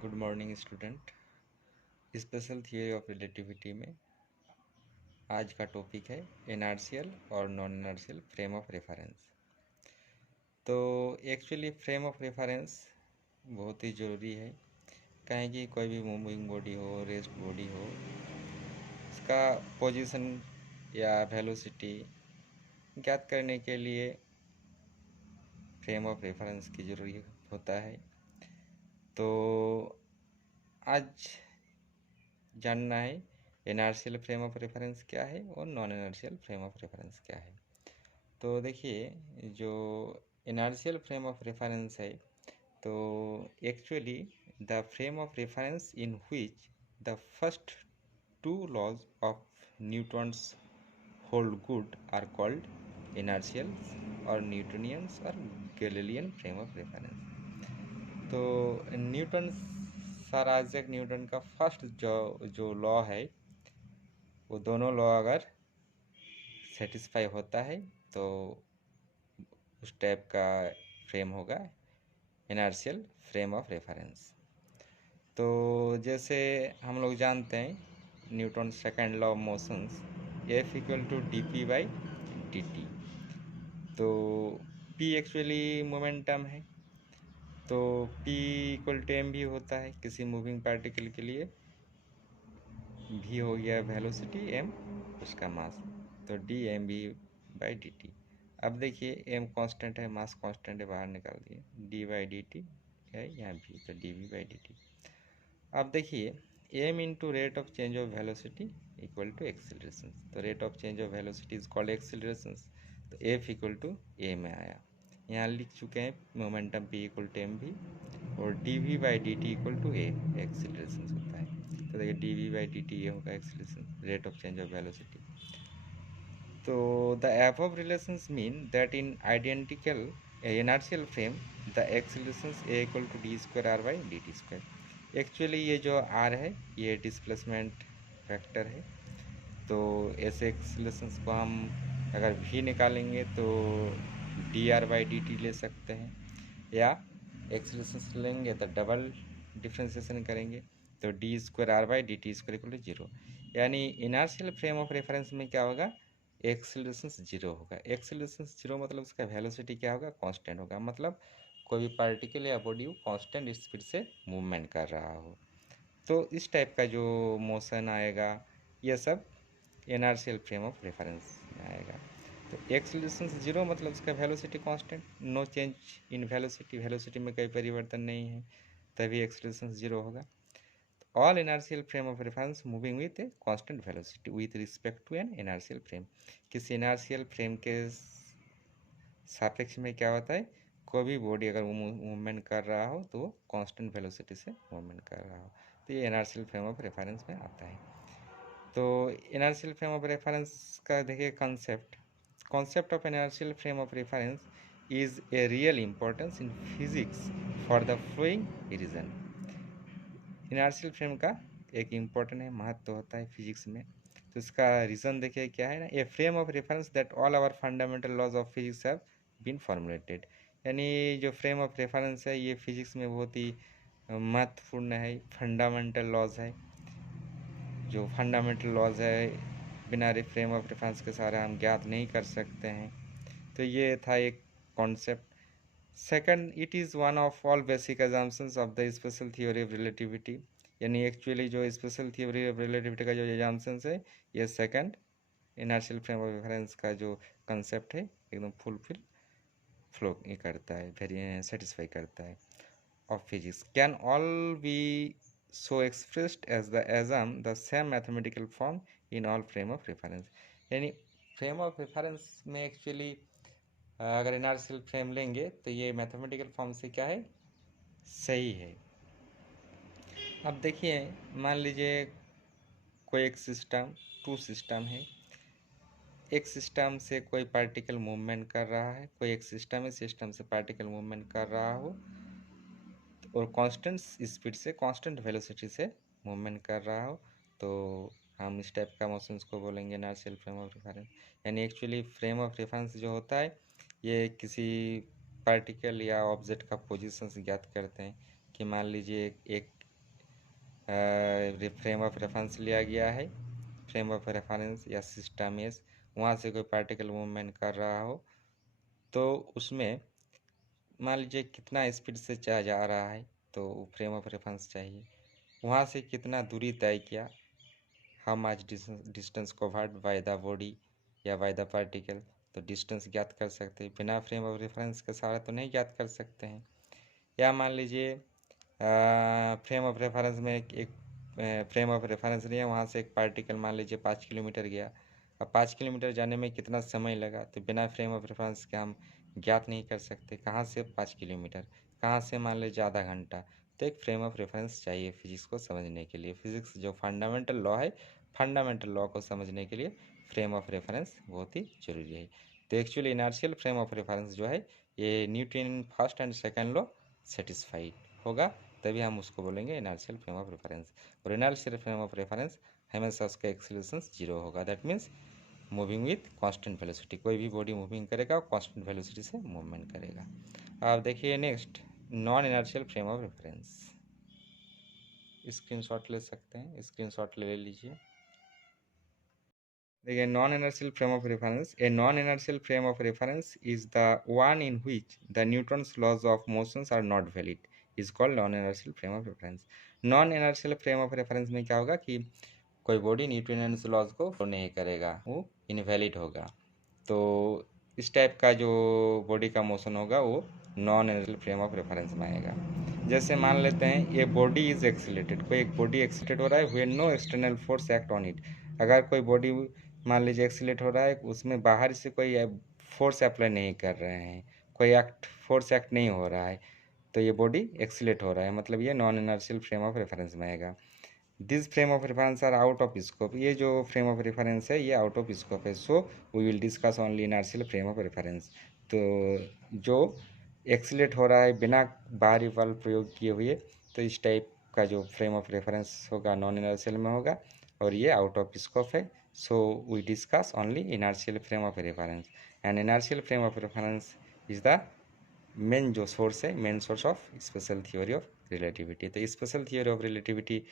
Good morning student. Special theory of relativity में आज का टॉपिक है इनर्शियल और non inertial frame of reference. तो एक्चुअली फ्रेम ऑफ रेफरेंस बहुत ही ज़रूरी है, कहें कि कोई भी मूविंग बॉडी हो, रेस्ट बॉडी हो, उसका पोजीशन या वेलोसिटी ज्ञात करने के लिए फ्रेम ऑफ रेफरेंस की ज़रूरी होता है। तो आज जानना है इनर्शियल फ्रेम ऑफ रेफरेंस क्या है और non inertial frame of reference क्या है। तो देखिए, जो इनर्शियल फ्रेम ऑफ रेफरेंस है, तो actually the frame of reference in which the first two laws of Newton's hold good are called inertial और न्यूटोनियंस और गैलीलियन फ्रेम ऑफ रेफरेंस। तो न्यूटन, सर आइजैक न्यूटन का first जो law है, वो दोनों लॉ अगर सेटिस्फाई होता है तो उस टाइप का फ्रेम होगा इनर्शियल फ्रेम ऑफ रेफरेंस। तो जैसे हम लोग जानते हैं Newton second law of motions, F equal to D P by D T. तो पी एक्चुअली मोमेंटम है, तो पी इक्वल टू एम भी होता है किसी मूविंग पार्टिकल के लिए। भी हो गया वेलोसिटी, एम उसका मास, तो D M B by D T. अब देखिए एम कांस्टेंट है, मास कांस्टेंट है, बाहर निकाल दिए, डी बाई डी टी है यहाँ भी, तो D V by D T. अब देखिए M into rate of change of velocity equal to acceleration, तो rate of change of velocity is called acceleration, तो एफ इक्वल टू ए में आया। यहाँ लिख चुके हैं momentum P equal to M भी, और D V by D T equal to A acceleration होता है। तो देखिए D V by D T ये होगा acceleration, rate of change of velocity. तो the above relations mean that in identical inertial frame the accelerations a equal to d square r by dt square। Actually ये जो r है ये displacement vector है, तो ऐसे एक्सीलरेशंस को हम अगर v निकालेंगे तो D R by D T ले सकते हैं, या एक्सीलरेशंस लेंगे तो डबल डिफ्रेंसिएशन करेंगे तो D square R by D T square equal to zero. यानी इनर्शियल फ्रेम ऑफ रेफरेंस में क्या होगा, एक्सीलरेशन जीरो होगा। एक्सीलरेशन जीरो मतलब उसका वेलोसिटी क्या होगा, कांस्टेंट होगा, मतलब कोई भी पार्टिकल या बॉडी कांस्टेंट स्पीड से मूवमेंट कर रहा हो। तो इस टाइप का जो मोशन आएगा ये सब इनर्शियल फ्रेम ऑफ रेफरेंस में आएगा। तो एक्सीलरेशन जीरो मतलब उसका velocity constant, no change in velocity, velocity में कोई परिवर्तन नहीं है, तभी एक्सीलरेशन जीरो होगा। All inertial frame of reference moving with a constant velocity with respect to an inertial frame. किसी इनर्शियल फ्रेम के सापेक्ष में क्या होता है, कोई भी बॉडी अगर मूवमेंट कर रहा हो तो वो कांस्टेंट वेलोसिटी से मूवमेंट कर रहा हो, तो ये इनर्शियल फ्रेम ऑफ रेफरेंस में आता है। तो इनर्शियल फ्रेम ऑफ रेफरेंस का देखिए concept of inertial frame of reference is a real importance in physics for the following reason. Inertial frame का एक इम्पोर्टेंट है, महत्व होता है फिजिक्स में। तो इसका रीज़न देखिए क्या है ना, a frame of reference that all our fundamental laws of physics have been formulated. यानी जो फ्रेम ऑफ रेफरेंस है ये फिजिक्स में बहुत ही महत्वपूर्ण है, फंडामेंटल लॉज है। जो फंडामेंटल लॉज है बिना फ्रेम ऑफ रेफरेंस के सारे हम ज्ञात नहीं कर सकते हैं। तो ये था एक concept. Second, it is one of all basic assumptions of the special theory of relativity. यानी एक्चुअली जो स्पेशल थ्योरी ऑफ रिलेटिविटी का जो एजम्पशंस है, ये second inertial frame of reference का जो कंसेप्ट है एकदम फुलफिल फ्लो ये करता है, वेरी सेटिस्फाई करता है of physics. Can all B so expressed as the assume the same mathematical form in all frame of reference। यानी फ्रेम ऑफ रेफरेंस में एक्चुअली अगर इनर्शियल फ्रेम लेंगे तो ये मैथमेटिकल फॉर्म से क्या है, सही है। अब देखिए मान लीजिए कोई एक सिस्टम, टू सिस्टम है, एक सिस्टम से कोई पार्टिकल मूवमेंट कर रहा है, कोई एक सिस्टम है, सिस्टम से पार्टिकल मूवमेंट कर रहा हो और कांस्टेंट स्पीड से, कांस्टेंट वेलोसिटी से मूवमेंट कर रहा हो, तो हम इस टाइप का मोशंस को बोलेंगे इनर्शियल फ्रेम ऑफ रेफरेंस। यानी एक्चुअली फ्रेम ऑफ रेफरेंस जो होता है ये किसी पार्टिकल या ऑब्जेक्ट का पोजीशन ज्ञात करते हैं। कि मान लीजिए एक फ्रेम ऑफ रेफरेंस लिया गया है, फ्रेम ऑफ रेफरेंस या सिस्टम एस, वहाँ से कोई पार्टिकल मूवमेंट कर रहा हो तो उसमें मान लीजिए कितना स्पीड से जा रहा है, तो फ्रेम ऑफ रेफरेंस चाहिए। वहाँ से कितना दूरी तय किया, how much distance covered by the body या बाय द पार्टिकल, तो डिस्टेंस ज्ञात कर सकते हैं। बिना फ्रेम ऑफ रेफरेंस के सहारा तो नहीं ज्ञात कर सकते हैं। या मान लीजिए फ्रेम ऑफ रेफरेंस में एक फ्रेम ऑफ रेफरेंस नहीं है, वहाँ से एक पार्टिकल मान लीजिए 5 किलोमीटर गया। अब 5 किलोमीटर जाने में कितना समय लगा, तो बिना फ्रेम ऑफ रेफरेंस के हम ज्ञात नहीं कर सकते। कहाँ से 5 किलोमीटर, कहाँ से मान लीजिए आधा घंटा। तो एक फ्रेम ऑफ रेफरेंस चाहिए फिजिक्स को समझने के लिए। फिजिक्स जो फंडामेंटल लॉ है, फंडामेंटल लॉ को समझने के लिए फ्रेम ऑफ रेफरेंस बहुत ही जरूरी है। तो actually inertial frame of reference जो है ये Newton first and second law satisfied होगा, तभी हम उसको बोलेंगे इनर्शियल फ्रेम ऑफ रेफरेंस। और इनर्शियल फ्रेम ऑफ रेफरेंस हमेशा उसका एक्सीलरेशन 0 होगा, that means moving with constant velocity. कोई भी बॉडी मूविंग करेगा कांस्टेंट वेलोसिटी से मूवमेंट करेगा। अब देखिए next non inertial frame of reference. Screenshot ले सकते हैं, स्क्रीनशॉट ले लीजिए। देखिए non inertial frame of reference, a non inertial frame of reference is the one in which the Newton's laws of motions are not valid, is called non inertial frame of reference. नॉन inertial frame of reference में क्या होगा कि कोई body Newton's laws को follow नहीं करेगा, वो इनवैलिड होगा। तो इस टाइप का जो बॉडी का मोशन होगा वो non inertial frame of reference में आएगा। जैसे मान लेते हैं ये बॉडी इज एक्सीलरेटेड, कोई एक बॉडी एक्सीलरेट हो रहा है when no external force act on it. अगर कोई बॉडी मान लीजिए एक्सीलरेट हो रहा है, उसमें बाहर से कोई फोर्स अप्लाई नहीं कर रहे हैं, कोई फोर्स एक्ट नहीं हो रहा है, तो ये बॉडी एक्सीलरेट हो रहा है, मतलब ये non inertial frame of reference में आएगा। This frame of reference are out of scope, ये जो फ्रेम ऑफ रेफरेंस है ये आउट ऑफ स्कोप है, so we will discuss only inertial frame of reference. तो जो एक्सीलरेट हो रहा है बिना बाहरी बल प्रयोग किए हुए, तो इस टाइप का जो फ्रेम ऑफ रेफरेंस होगा नॉन इनर्शियल में होगा, और ये आउट ऑफ स्कोप है, so we discuss only inertial frame of reference. And inertial frame of reference is the main जो सोर्स है, main source of special theory of relativity. तो special theory of relativity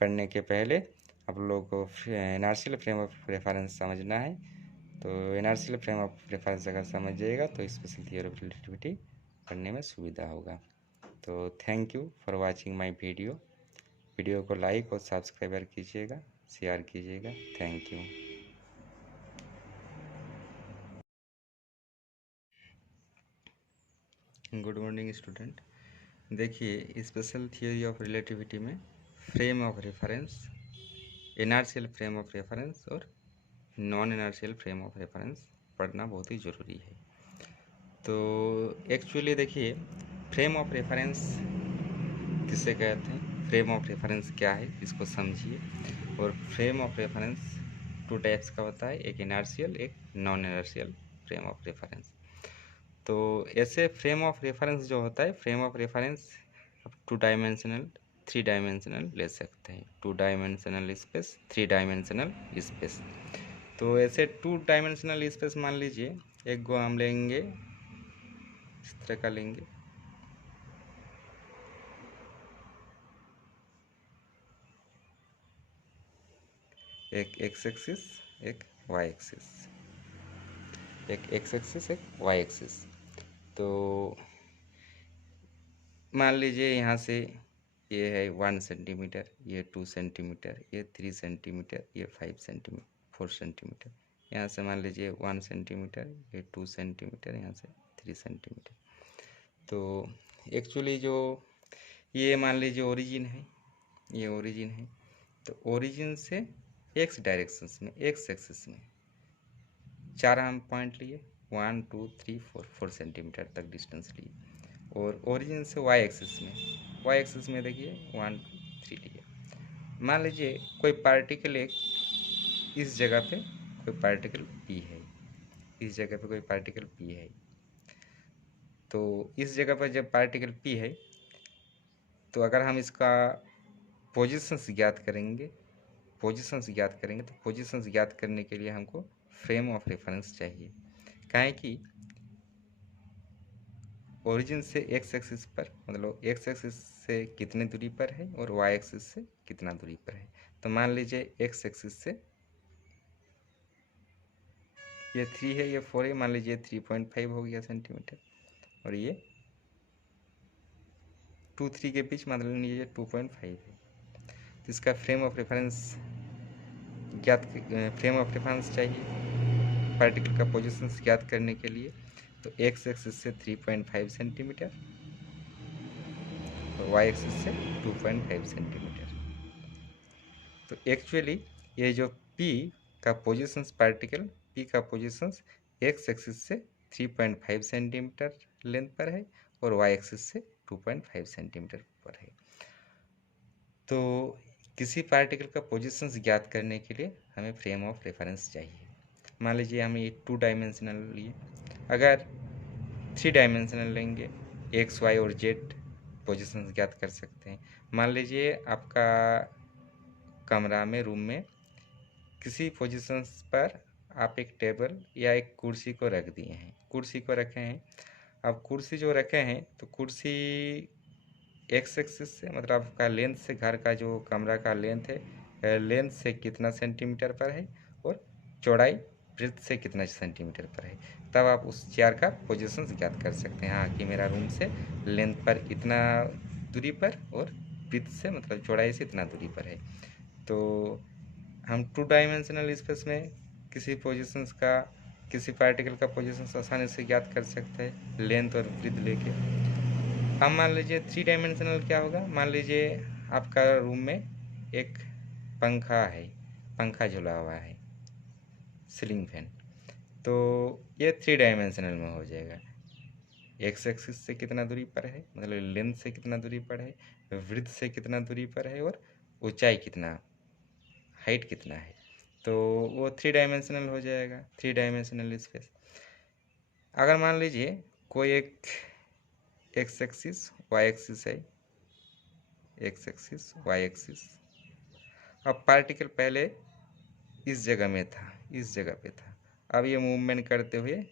पढ़ने के पहले आप लोगों को इनर्शियल फ्रेम ऑफ रेफरेंस समझना है। तो इनर्शियल फ्रेम ऑफ रेफरेंस अगर समझ जाइएगा तो स्पेशल थियोरी ऑफ रिलेटिविटी पढ़ने में सुविधा होगा। तो thank you for watching my video को लाइक और सब्सक्राइबर कीजिएगा, शेयर कीजिएगा। Thank you. Good morning student. देखिए स्पेशल थियोरी ऑफ रिलेटिविटी में frame of reference, inertial frame of reference और non inertial frame of reference पढ़ना बहुत ही ज़रूरी है। तो एक्चुअली देखिए फ्रेम ऑफ रेफरेंस किसे कहते हैं, फ्रेम ऑफ रेफरेंस क्या है इसको समझिए। और frame of reference two types का होता है, एक इनर्शियल एक non inertial frame of reference. तो ऐसे फ्रेम ऑफ रेफरेंस जो होता है, फ्रेम ऑफ रेफरेंस आप 2 डायमेंशनल 3 डायमेंशनल ले सकते हैं, 2 डायमेंशनल स्पेस 3 डायमेंशनल स्पेस। तो ऐसे 2 डायमेंशनल स्पेस मान लीजिए एक गो हम लेंगे, इस तरह का लेंगे, एक एक्स एक्सिस एक वाई एक्सिस, एक एक्स एक्सिस एक वाई एक्सिस। तो मान लीजिए यहाँ से ये है 1 सेंटीमीटर, ये 2 सेंटीमीटर, ये 3 सेंटीमीटर, ये 5 सेंटीमीटर 4 सेंटीमीटर। यहाँ से मान लीजिए 1 सेंटीमीटर, ये 2 सेंटीमीटर, यहाँ से 3 सेंटीमीटर। तो एक्चुअली जो ये मान लीजिए ओरिजिन है, ये ओरिजिन है, तो ओरिजिन से एक्स डायरेक्शंस में, एक्स एक्सिस में 4 हम पॉइंट लिए, 1 2 3 4 सेंटीमीटर तक डिस्टेंस लिए। और ओरिजिन से वाई एक्सिस में देखिए 1 2 3 लिए। मान लीजिए कोई पार्टिकल एक इस जगह पे कोई पार्टिकल पी है, इस जगह पे कोई पार्टिकल पी है। तो इस जगह पर जब पार्टिकल पी है, तो अगर हम इसका पोजीशंस ज्ञात करेंगे, तो पोजीशंस ज्ञात करने के लिए हमको फ्रेम ऑफ रेफरेंस चाहिए। काहे कि ओरिजिन से एक्स एक्सिस पर, मतलब एक्स एक्सिस से कितने दूरी पर है और वाई एक्सिस से कितना दूरी पर है। तो मान लीजिए एक्स एक्सिस से ये 3 है, ये 4 है, मान लीजिए 3.5 हो गया सेंटीमीटर, और ये 2 3 के बीच मान लीजिए 2.5 है। तो इसका फ्रेम ऑफ रेफरेंस चाहिए पार्टिकल का पोजीशन ज्ञात करने के लिए। तो एक्स एक्सिस से 3.5 सेंटीमीटर और वाई एक्सिस से 2.5 सेंटीमीटर। तो एक्चुअली ये जो पी का पोजीशंस पी का पोजीशंस एक्स एक्सिस से 3.5 सेंटीमीटर लेंथ पर है और वाई एक्सिस से 2.5 सेंटीमीटर पर है। तो किसी पार्टिकल का पोजीशंस ज्ञात करने के लिए हमें फ्रेम ऑफ रेफरेंस चाहिए। मान लीजिए हमें ये 2 डायमेंशनल लिए, अगर 3 डायमेंशनल लेंगे एक्स वाई और जेड पोजीशंस ज्ञात कर सकते हैं। मान लीजिए आपका कमरा में, रूम में किसी पोजीशंस पर आप एक टेबल या एक कुर्सी को रख दिए हैं, कुर्सी को रखे हैं। अब कुर्सी जो रखे हैं तो कुर्सी एक्स एक्सिस से मतलब आपका लेंथ से, घर का जो कमरा का लेंथ है, लेंथ से कितना सेंटीमीटर पर है और चौड़ाई ब्रेड्थ से कितना सेंटीमीटर पर है, तब आप उस चेयर का पोजीशन ज्ञात कर सकते हैं। हाँ कि मेरा रूम से लेंथ पर इतना दूरी पर और ब्रेड्थ से मतलब चौड़ाई से इतना दूरी पर है। तो हम 2 डायमेंशनल स्पेस में किसी पोजीशंस का, किसी पार्टिकल का पोजीशंस आसानी से ज्ञात कर सकते हैं लेंथ और ब्रेड्थ लेके। अब मान लीजिए 3 डायमेंशनल क्या होगा, मान लीजिए आपका रूम में एक पंखा है, पंखा झुला हुआ है, सीलिंग फैन। तो ये 3 डायमेंशनल में हो जाएगा। एक्स एक्सिस से कितना दूरी पर है, मतलब लेंथ से कितना दूरी पर है, विड्थ से कितना दूरी पर है और ऊंचाई कितना, हाइट कितना है। तो वो 3 डायमेंशनल हो जाएगा, 3 डायमेंशनल स्पेस। अगर मान लीजिए कोई एक एक्स एक्सिस वाई एक्सिस है, एक्स एक्सिस वाई एक्सिस। अब पार्टिकल पहले इस जगह में था, इस जगह पे था, अब ये मूवमेंट करते हुए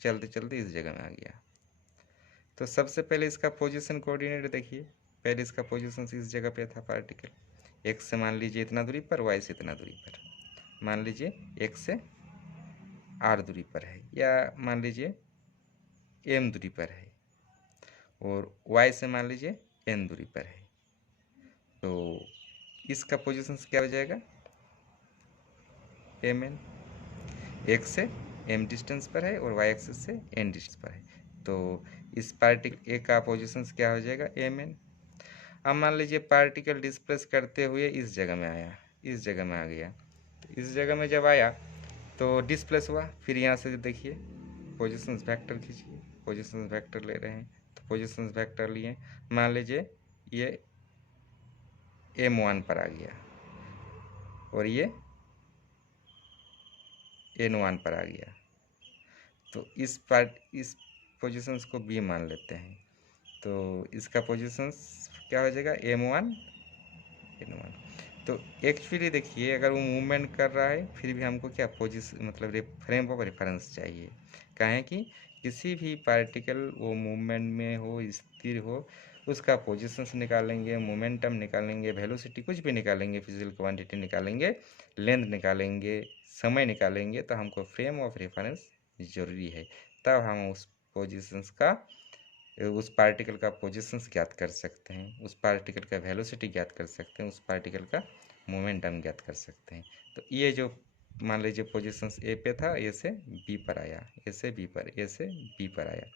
चलते चलते इस जगह में आ गया। तो सबसे पहले इसका पोजीशन कोऑर्डिनेट देखिए, पहले इसका पोजीशन इस जगह पे था पार्टिकल, एक्स से मान लीजिए इतना दूरी पर, वाई से इतना दूरी पर, मान लीजिए एक्स से आर दूरी पर है या मान लीजिए एम दूरी पर है, और वाई से मान लीजिए एन दूरी पर है। तो इसका पोजीशन क्या हो जाएगा, एम एन। एक्स से एम डिस्टेंस पर है और वाई एक्सिस से एन डिस्टेंस पर है। तो इस पार्टिकल ए का पोजीशन क्या हो जाएगा, एम एन। अब मान लीजिए पार्टिकल डिस्प्लेस करते हुए इस जगह में आया, इस जगह में आ गया। तो इस जगह में जब आया तो डिस्प्लेस हुआ, फिर यहाँ से देखिए पोजीशंस वेक्टर खींचिए, पोजीशंस वेक्टर ले रहे हैं तो पोजीशंस वेक्टर लिए, मान लीजिए ये M1 पर आ गया और ये N1 पर आ गया। तो इस पोजीशंस को B मान लेते हैं। तो इसका पोजीशंस क्या हो जाएगा, M1 N1। तो एक्चुअली देखिए अगर वो मूवमेंट कर रहा है फिर भी हमको क्या पोजीशन मतलब फ्रेम ऑफ रेफरेंस चाहिए। कहें कि किसी भी पार्टिकल वो मूवमेंट में हो, स्थिर हो, उसका पोजीशंस निकालेंगे, मोमेंटम निकालेंगे, वेलोसिटी कुछ भी निकालेंगे, फिजिकल क्वांटिटी निकालेंगे, लेंथ निकालेंगे, समय निकालेंगे, तो हमको फ्रेम ऑफ रेफरेंस ज़रूरी है। तब हम उस पोजीशंस का, उस पार्टिकल का पोजीशंस ज्ञात कर सकते हैं, उस पार्टिकल का वेलोसिटी ज्ञात कर सकते हैं, उस पार्टिकल का मोमेंटम ज्ञात कर सकते हैं। तो ये जो मान लीजिए पोजीशंस ए पे था, ए से बी पर आया, ए से बी पर, ए से बी पर आया,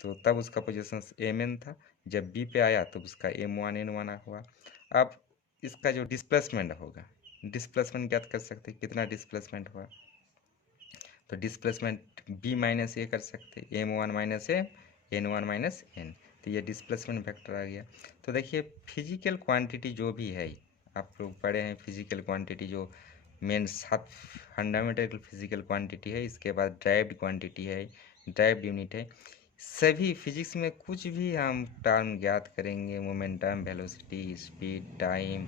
तो तब उसका पोजीशंस एम एन था। जब बी पे आया तो उसका M1 N1 हुआ। अब इसका जो डिस्प्लेसमेंट होगा, डिस्प्लेसमेंट ज्ञात कर सकते हैं, कितना डिस्प्लेसमेंट हुआ। तो डिस्प्लेसमेंट बी माइनस ए कर सकते हैं, M1 माइनस ए, N1 माइनस एन। तो ये डिस्प्लेसमेंट वेक्टर आ गया। तो देखिए फिजिकल क्वांटिटी जो भी है, आप लोग पढ़े हैं फिजिकल क्वांटिटी, जो मेन 7 फंडामेंटल फिजिकल क्वांटिटी है, इसके बाद ड्राइव्ड क्वांटिटी है, ड्राइव्ड यूनिट है। सभी फिजिक्स में कुछ भी हम टर्म ज्ञात करेंगे, मोमेंटम, वेलोसिटी, स्पीड, टाइम,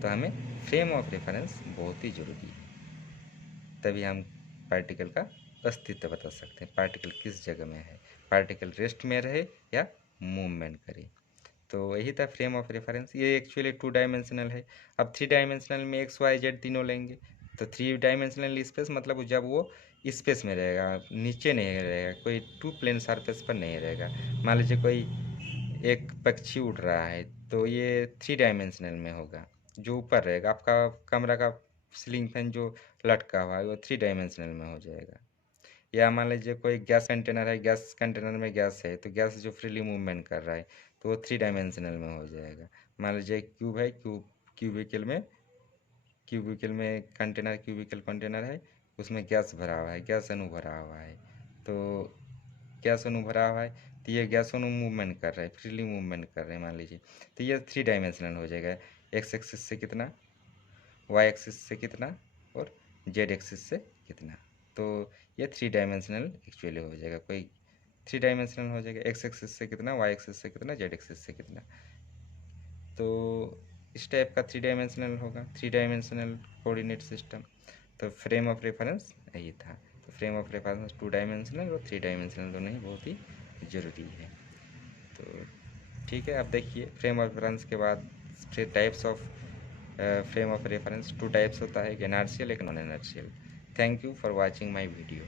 तो हमें फ्रेम ऑफ रेफरेंस बहुत ही ज़रूरी है। तभी हम पार्टिकल का अस्तित्व बता सकते हैं, पार्टिकल किस जगह में है, पार्टिकल रेस्ट में रहे या मूवमेंट करे। तो यही था फ्रेम ऑफ रेफरेंस। ये एक्चुअली 2 डायमेंशनल है। अब 3 डायमेंशनल में एक्स वाई जेड तीनों लेंगे, तो 3 डायमेंशनल स्पेस मतलब जब वो स्पेस में रहेगा, नीचे नहीं रहेगा, कोई 2 प्लेन सरफेस पर नहीं रहेगा। मान लीजिए कोई एक पक्षी उड़ रहा है, तो ये 3 डायमेंशनल में होगा, जो ऊपर रहेगा। आपका कमरा का सीलिंग फैन जो लटका हुआ है वो 3 डायमेंशनल में हो जाएगा। या मान लीजिए कोई गैस कंटेनर है, गैस कंटेनर में गैस है, तो गैस जो फ्रीली मूवमेंट कर रहा है, तो वो 3 डायमेंशनल में हो जाएगा। मान लीजिए क्यूब है, क्यूबिकल में क्यूबिकल कंटेनर है, उसमें गैस भरा हुआ है, गैस अणु भरा हुआ है। तो गैस अणु भरा हुआ है, तो ये गैस अणु मूवमेंट कर रहा है, फ्रीली मूवमेंट कर रहे हैं मान लीजिए, तो ये 3 डायमेंशनल हो जाएगा। एक्स एक्सिस से कितना, वाई एक्सिस से कितना, और जेड एक्सिस से कितना। तो ये 3 डायमेंशनल एक्चुअली हो जाएगा। कोई 3 डायमेंशनल हो जाएगा, एक्स एक्सिस से कितना, वाई एक्सिस से कितना, जेड एक्सिस से कितना। तो इस टाइप का 3 डायमेंशनल होगा, 3 डायमेंशनल कोऑर्डिनेट सिस्टम। तो फ्रेम ऑफ रेफरेंस यही था। तो फ्रेम ऑफ रेफरेंस 2 डायमेंशनल और 3 डायमेंशनल दोनों ही बहुत ही ज़रूरी है। तो ठीक है, अब देखिए फ्रेम ऑफ रेफरेंस के बाद फिर types of frame of reference 2 types होता है, एक इनर्शियल एक non inertial. Thank you for watching my video.